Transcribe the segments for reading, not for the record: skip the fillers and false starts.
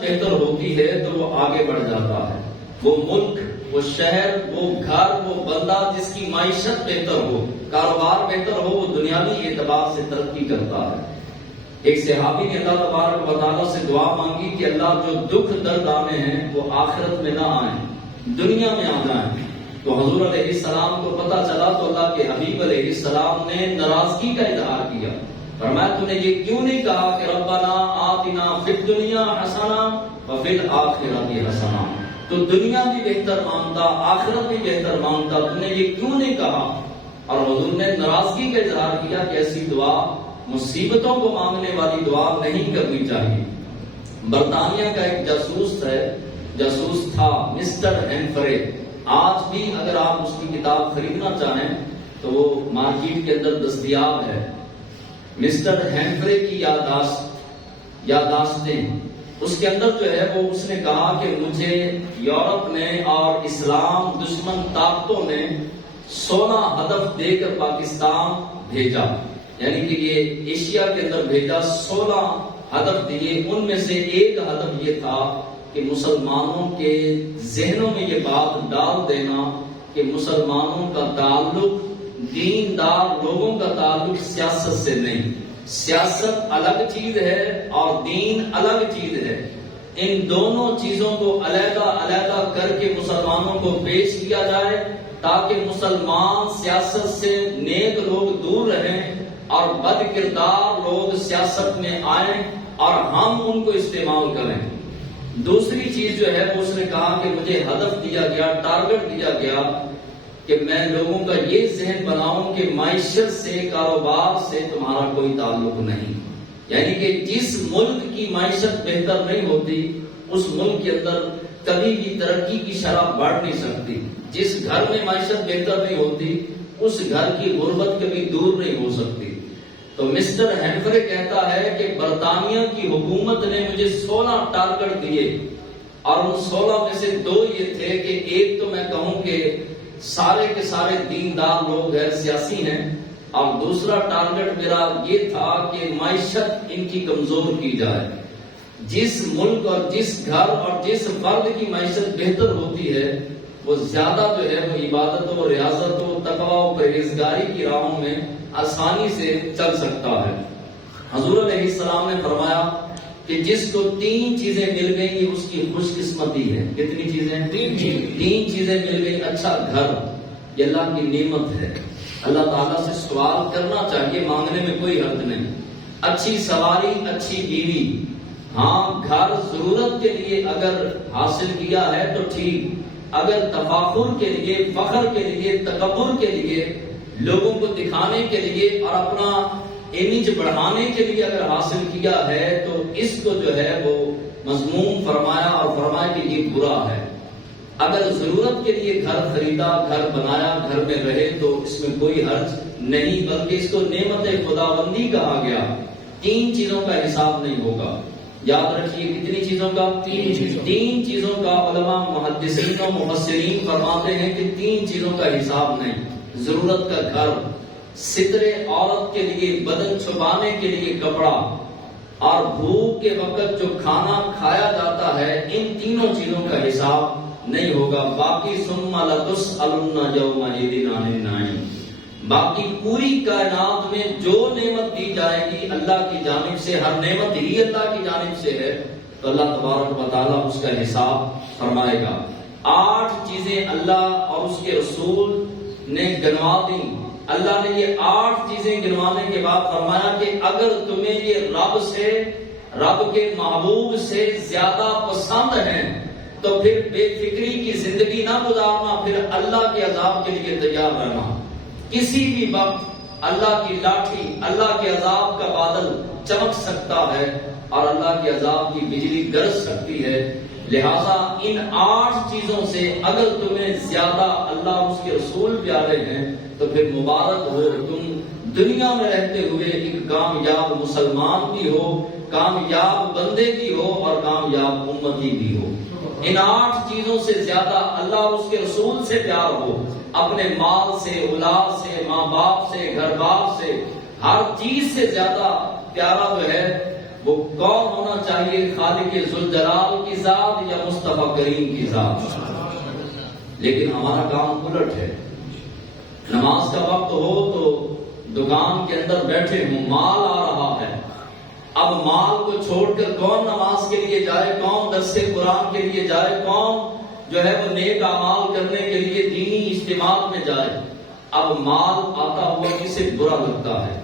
بہتر ہوتی ہے تو وہ آگے بڑھ جاتا ہے. وہ ملک، وہ شہر، وہ گھر، وہ بندہ جس کی معیشت بہتر ہو، کاروبار بہتر ہو، وہ دنیاوی اعتبار سے ترقی کرتا ہے. ایک صحابی نے اللہ تبارک و تعالیٰ سے دعا مانگی کہ اللہ جو دکھ درد آنے ہیں وہ آخرت میں نہ آئیں، دنیا میں آ جائیں. تو حضور علیہ السلام کو پتہ چلا تو اللہ کے حبیب علیہ السلام نے ناراضگی کا اظہار کیا. فرمایا تو نے یہ کیوں نہیں کہا کہ ربنا آتنا فی الدنیا حسنہ وفی الآخرۃ حسنہ؟ تو دنیا بھی بہتر مانگتا، آخرت بھی بہتر مانگتا، تو نے یہ کیوں نہیں کہا؟ اور حضور نے ناراضگی کا اظہار کیا کہ ایسی دعا، مصیبتوں کو مانگنے والی دعا نہیں کرنی چاہیے. برطانیہ کا ایک جاسوس تھا مسٹر ہیمفرے. آج بھی اگر آپ اس کی کتاب خریدنا چاہیں تو وہ مارکیٹ کے اندر دستیاب ہے. مسٹر ہیمفرے کی یادداشتیں، اس کے اندر جو ہے وہ اس نے کہا کہ مجھے یورپ نے اور اسلام دشمن طاقتوں نے 16 ہدف دے کر پاکستان بھیجا، یعنی کہ یہ ایشیا کے اندر بھیجا. 16 ہدف دیے، ان میں سے ایک ہدف یہ تھا کہ مسلمانوں کے ذہنوں میں یہ بات ڈال دینا کہ مسلمانوں کا تعلق، دیندار لوگوں کا تعلق سیاست سے نہیں. سیاست الگ چیز ہے اور دین الگ چیز ہے. ان دونوں چیزوں کو علیحدہ علیحدہ کر کے مسلمانوں کو پیش کیا جائے تاکہ مسلمان سیاست سے نیک لوگ دور رہیں اور بد کردار لوگ سیاست میں آئیں اور ہم ان کو استعمال کریں. دوسری چیز جو ہے وہ اس نے کہا کہ مجھے ہدف دیا گیا، ٹارگٹ دیا گیا کہ میں لوگوں کا یہ ذہن بناؤں کہ معیشت سے، کاروبار سے تمہارا کوئی تعلق نہیں. یعنی کہ جس ملک کی معیشت بہتر نہیں ہوتی اس ملک کے اندر کبھی بھی ترقی کی شرح بڑھ نہیں سکتی. جس گھر میں معیشت بہتر نہیں ہوتی اس گھر کی غربت کبھی دور نہیں ہو سکتی. تو مسٹر ہیمفرے کہتا ہے کہ برطانیہ کی حکومت نے مجھے 16 ٹارگٹ دیے اور ان 16 میں سے 2 یہ تھے کہ ایک تو میں کہوں کہ سارے کے سارے دیندار لوگ غیر سیاسی ہیں، اور دوسرا ٹارگٹ میرا یہ تھا کہ معیشت ان کی کمزور کی جائے. جس ملک اور جس گھر اور جس فرد کی معیشت بہتر ہوتی ہے وہ زیادہ جو ہے وہ عبادت و ریاضت و تقوی و پرہیزگاری کی راہوں میں آسانی سے چل سکتا ہے. حضور علیہ السلام نے فرمایا کہ جس کو 3 چیزیں مل گئیں یہ اس کی خوش قسمتی ہے. کتنی چیزیں؟ 3 چیزیں مل گئی. اچھا گھر، یہ اللہ کی نعمت ہے، اللہ تعالیٰ سے سوال کرنا چاہیے، مانگنے میں کوئی حرج نہیں. اچھی سواری، اچھی بیوی. ہاں گھر ضرورت کے لیے اگر حاصل کیا ہے تو ٹھیک، اگر تفاخر کے لیے، فخر کے لیے، تکبر کے لیے، لوگوں کو دکھانے کے لیے اور اپنا امیج بڑھانے کے لیے اگر حاصل کیا ہے تو اس کو جو ہے وہ مذموم فرمایا اور فرمایا کہ یہ برا ہے. اگر ضرورت کے لیے گھر خریدا، گھر بنایا، گھر میں رہے تو اس میں کوئی حرج نہیں، بلکہ اس کو نعمت خداوندی کہا گیا. 3 چیزوں کا حساب نہیں ہوگا. یاد رکھیے کتنی چیزوں کا؟ 3 چیزوں کا. علماء محدثین و مفسرین فرماتے ہیں کہ 3 چیزوں کا حساب نہیں. ضرورت کا گھر، سترے عورت کے لیے، بدن چھپانے کے لیے کپڑا، اور بھوک کے وقت جو کھانا کھایا جاتا ہے، ان تینوں چیزوں کا حساب نہیں ہوگا. باقی ثم لتسألن یومئذ عن النعیم. باقی پوری کائنات میں جو نعمت دی جائے گی اللہ کی جانب سے، ہر نعمت ہی اللہ کی جانب سے ہے، تو اللہ تبارک و تعالیٰ اس کا حساب فرمائے گا. 8 چیزیں اللہ اور اس کے رسول نے گنوا دی. اللہ نے یہ 8 چیزیں گنوانے کے بعد فرمایا کہ اگر تمہیں یہ رب سے، رب کے محبوب سے زیادہ پسند ہیں تو پھر بے فکری کی زندگی نہ گزارنا، پھر اللہ کے عذاب کے لیے تیار رہنا. کسی بھی وقت اللہ کی لاٹھی، اللہ کے عذاب کا بادل چمک سکتا ہے اور اللہ کے عذاب کی بجلی گرج سکتی ہے. لہذا ان 8 چیزوں سے اگر تمہیں زیادہ اللہ اور اس کے رسول پیارے ہیں تو پھر مبارک ہو، تم دنیا میں رہتے ہوئے ایک کامیاب مسلمان بھی ہو، کامیاب بندے بھی ہو اور کامیاب امتی بھی ہو. ان 8 چیزوں سے زیادہ اللہ اور اس کے رسول سے پیار ہو، اپنے مال سے، اولاد سے، ماں باپ سے، گھر بار سے، ہر چیز سے زیادہ پیارا جو ہے وہ کون ہونا چاہیے؟ خالق ذوالجلال کی ذات یا مصطفیٰ کریم کی ذات؟ لیکن ہمارا کام الٹ ہے. نماز کا وقت ہو تو دکان کے اندر بیٹھے ہوں، مال آ رہا ہے، اب مال کو چھوڑ کر کون نماز کے لیے جائے، کون درس قرآن کے لیے جائے، کون جو ہے وہ نیک اعمال کرنے کے لیے دینی اجتماع میں جائے؟ اب مال آتا ہوا کسے برا لگتا ہے؟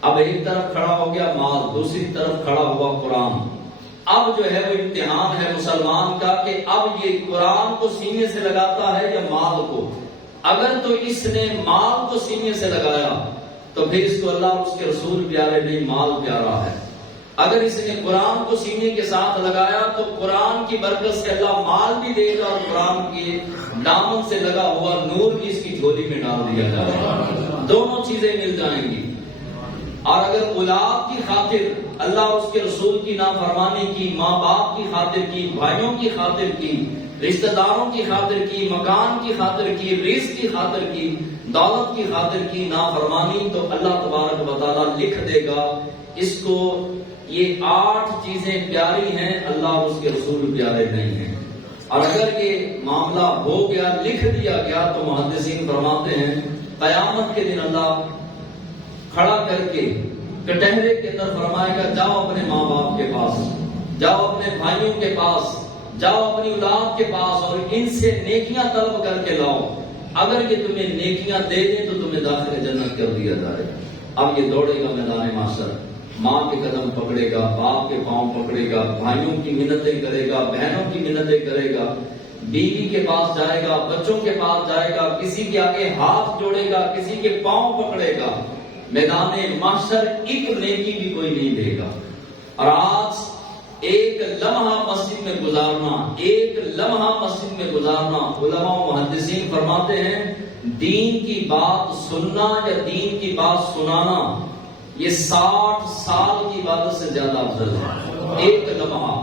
اب ایک طرف کھڑا ہو گیا مال، دوسری طرف کھڑا ہوا قرآن. اب جو ہے وہ امتحان ہے مسلمان کا کہ اب یہ قرآن کو سینے سے لگاتا ہے یا مال کو. اگر تو اس نے مال کو سینے سے لگایا تو پھر اس کو اللہ اور اس کے رسول پیارے نہیں، مال پیارا ہے. اگر اس نے قرآن کو سینے کے ساتھ لگایا تو قرآن کی برکت سے اللہ مال بھی دے گا اور قرآن کے دامن سے لگا ہوا نور بھی اس کی جھولی میں ڈال دیا جائے گا. دونوں چیزیں مل جائیں گی. اور اگر اولاد کی خاطر اللہ اور اس کے رسول کی نافرمانی کی، ماں باپ کی خاطر کی، بھائیوں کی خاطر کی، رشتہ داروں کی خاطر کی، مکان کی خاطر کی، رزق کی خاطر کی، دولت کی خاطر کی نافرمانی، تو اللہ تبارک و تعالیٰ لکھ دے گا اس کو یہ 8 چیزیں پیاری ہیں، اللہ اور اس کے رسول پیارے نہیں ہیں. اور اگر یہ معاملہ ہو گیا، لکھ دیا گیا، تو محدثین فرماتے ہیں قیامت کے دن اللہ کھڑا کر کے کٹہرے کے اندر فرمائے گا جاؤ اپنے ماں باپ کے پاس، جاؤ اپنے بھائیوں کے پاس، جاؤ اپنی اولاد کے پاس اور ان سے نیکیاں طلب کر کے لاؤ. اگر یہ تمہیں نیکیاں دے دیں تو تمہیں داخل جنت کر دیا جائے گا. اب یہ دوڑے گا میدان محشر، ماں کے قدم پکڑے گا، باپ کے پاؤں پکڑے گا، بھائیوں کی منتیں کرے گا، بہنوں کی منتیں کرے گا، بیوی کے پاس جائے گا، بچوں کے پاس جائے گا، کسی کے آگے ہاتھ جوڑے گا، کسی کے پاؤں پکڑے گا. میدان محشر ایک نیکی بھی کوئی نہیں دے گا. اور آج ایک لمحہ مسجد میں گزارنا، ایک لمحہ مسجد میں گزارنا، علماء و محدثین فرماتے ہیں دین کی بات سننا یا دین کی بات سنانا یہ 60 سال کی عبادت سے زیادہ افضل ہے. ایک لمحہ.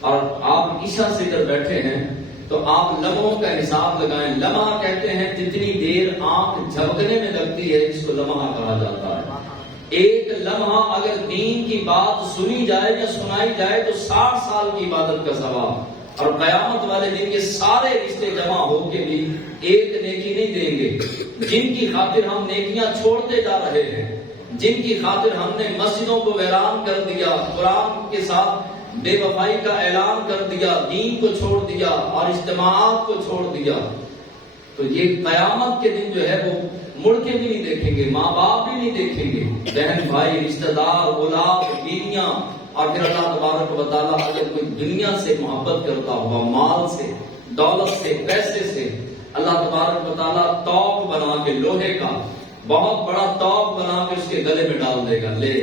اور آپ عشاء سے اگر بیٹھے ہیں تو آپ لمحوں کا حساب لگائیں. لمحہ کہتے ہیں جتنی دیر آنکھ جھپکنے میں لگتی ہے اس کو لمحہ کہا جاتا ہے. ایک لمحہ اگر دین کی بات سنی جائے یا سنائی جائے تو 60 سال کی عبادت کا ثواب. اور قیامت والے دن کے سارے رشتے جمع ہو کے بھی ایک نیکی نہیں دیں گے. جن کی خاطر ہم نیکیاں چھوڑتے جا رہے ہیں، جن کی خاطر ہم نے مسجدوں کو ویران کر دیا، قرآن کے ساتھ بے وفائی کا اعلان کر دیا، دین کو چھوڑ دیا اور اجتماعات کو چھوڑ دیا، تو یہ قیامت کے دن جو ہے وہ مڑ کے بھی نہیں دیکھیں گے، ماں باپ بھی نہیں دیکھیں گے، بہن بھائی، رشتہ دار، اولاد، بیویاں. اور پھر اللہ تبارک و تعالیٰ اگر کوئی دنیا سے محبت کرتا ہوا، مال سے، دولت سے، پیسے سے، اللہ تبارک و تعالیٰ توق بنا کے، لوہے کا بہت بڑا توق بنا کے اس کے گلے میں ڈال دے گا. لے،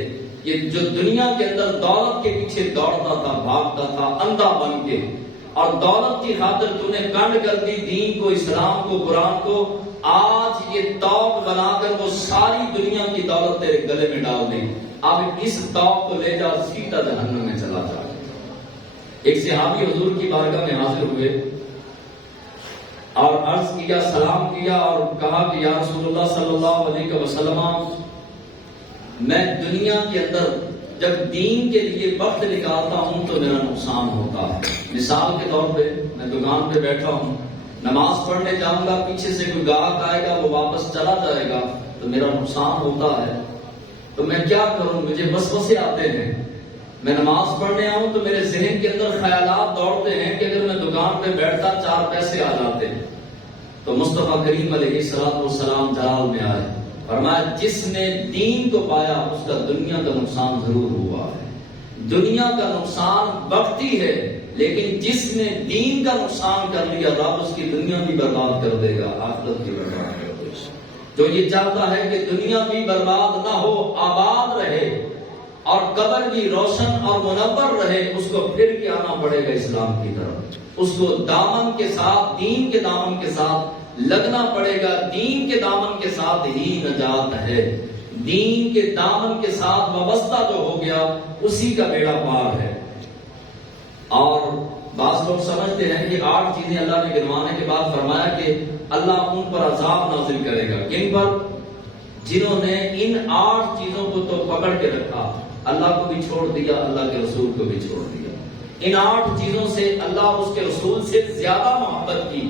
یہ جو دنیا کے اندر دولت کے پیچھے دوڑتا تھا، بھاگتا تھا اندھا بن کے، اور دولت کی خاطر تو نے کنڈ کر دی دین کو، اسلام کو، قرآن کو، آج یہ توق بنا کر وہ ساری دنیا کی دولت تیرے گلے میں ڈال دیں. اب اس توق کو لے جا سیدھا جہنم میں چلا جا. ایک صحابی حضور کی بارگاہ میں حاضر ہوئے اور عرض کیا، سلام کیا اور کہا کہ یا رسول اللہ صلی اللہ علیہ وسلم، میں دنیا کے اندر جب دین کے لیے وقت نکالتا ہوں تو میرا نقصان ہوتا ہے. مثال کے طور پہ میں دکان پہ بیٹھا ہوں، نماز پڑھنے جاؤں گا، پیچھے سے کوئی گاہک آئے گا، وہ واپس چلا جائے گا تو میرا نقصان ہوتا ہے. تو میں کیا کروں؟ مجھے وسوسے آتے ہیں. میں نماز پڑھنے آؤں تو میرے ذہن کے اندر خیالات دوڑتے ہیں کہ اگر میں دکان پہ بیٹھتا 4 پیسے آ جاتے. تو مصطفیٰ کریم علیہ السلام جلال میں آئے، فرمایا جس نے دین کو پایا اس کا دنیا کا نقصان ضرور ہوا ہے. دنیا کا نقصان وقتی ہے، لیکن جس نے دین کا نقصان کر لیا رب اس کی دنیا بھی برباد کر دے گا، آخرت بھی برباد کر دے گا. جو یہ چاہتا ہے کہ دنیا بھی برباد نہ ہو، آباد رہے اور قبر بھی روشن اور منور رہے، اس کو پھر کے آنا پڑے گا اسلام کی طرف. اس کو دامن کے ساتھ، دین کے دامن کے ساتھ لگنا پڑے گا. دین کے دامن کے ساتھ ہی نجات ہے. دین کے دامن کے ساتھ وابستہ جو ہو گیا اسی کا بیڑا پار ہے. اور بعض لوگ سمجھتے ہیں کہ 8 چیزیں اللہ نے گنوانے کے بعد فرمایا کہ اللہ ان پر عذاب نازل کرے گا. کن پر؟ جنہوں نے ان 8 چیزوں کو تو پکڑ کے رکھا، اللہ کو بھی چھوڑ دیا، اللہ کے رسول کو بھی چھوڑ دیا، ان 8 چیزوں سے اللہ اور اس کے رسول سے زیادہ محبت کی،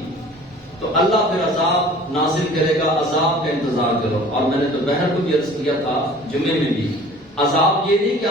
تو اللہ پھر عذاب نازل کرے گا، عذاب کا انتظار کرو۔ اور میں نے دوپہر کو بھی عرض کیا تھا، جمعے میں بھی، عذاب یہ نہیں کہ